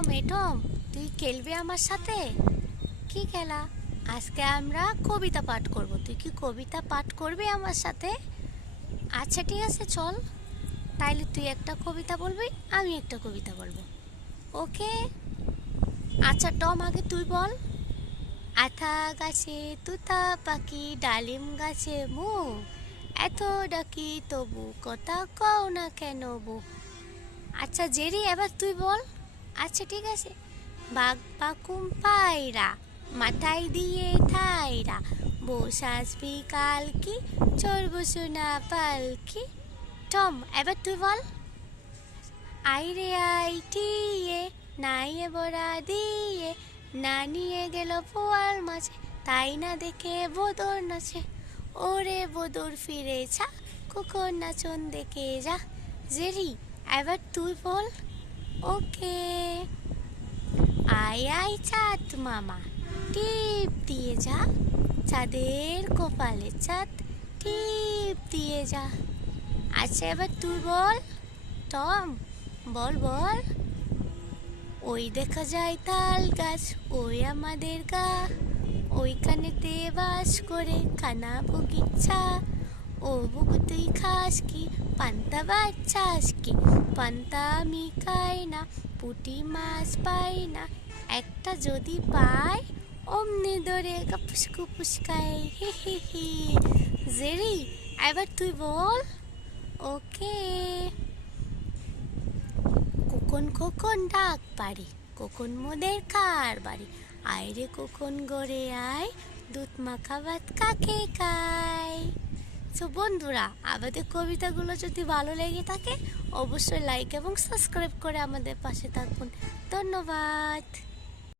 Tom atom তুই খেলবি আমার সাথে? কি খেলা? আজকে আমরা কবিতা পাঠ করব। তুই কি কবিতা পাঠ করবি আমার সাথে? আচ্ছা ঠিক আছে, চল। তাইলে তুই একটা কবিতা বলবি, আমি একটা কবিতা বলব। ওকে? আচ্ছা টম, আগে তুই বল। আথা গাছে তুতা পাখি, ডালিম গাছে মু এত ডাকি তবু কথা কও না কেন বউ আচ্ছা জেরি, এবার তুই বল। আচ্ছা ঠিক আছে। বাঘ পাকুম পায়রা, মাথায় দিয়ে থাইরা, বস আসবি কাল কি চড়ব সোনা পালকি। টম, এবার তুই বল। আই রে আই, টিয়ে, নাইয়ে, বড়া দিয়ে, না নিয়ে গেল পোয়াল মাছে, তাই না দেখে বদর নাচে। ওরে বদর ফিরে যা, কুকুর নাচন দেখে যা। জেরি, এবার তুই বল। ওকে। আয় আয় চাঁদ মামা। টিপ দিয়ে যা। চাঁদের কপালে চাঁদ, টিপ দিয়ে যা। আচ্ছা এবার তুই বল। টম, বল বল। ওই দেখা যায় তাল গাছ, ওই আমাদের গা। ওইখানেতে বাস করে খানা বগিচা ও বুকু তুই খাস কি পান্তা বাচ্চাস কি পান্তা আমি খাই না পুটি মাছ পাই না একটা যদি পাই অমনি ধরে কাপুস কুপুস খাই হি হি হি। জেরি, এবার তুই বল। ওকে। কখন কখন ডাক পারি কখন মোদের কার বাড়ি। আয়রে কখন গড়ে আয়, দুধ মাখা ভাত কাকে খায়? তো বন্ধুরা, আমাদের কবিতাগুলো যদি ভালো লেগে থাকে, অবশ্যই লাইক এবং সাবস্ক্রাইব করে আমাদের পাশে থাকুন। ধন্যবাদ।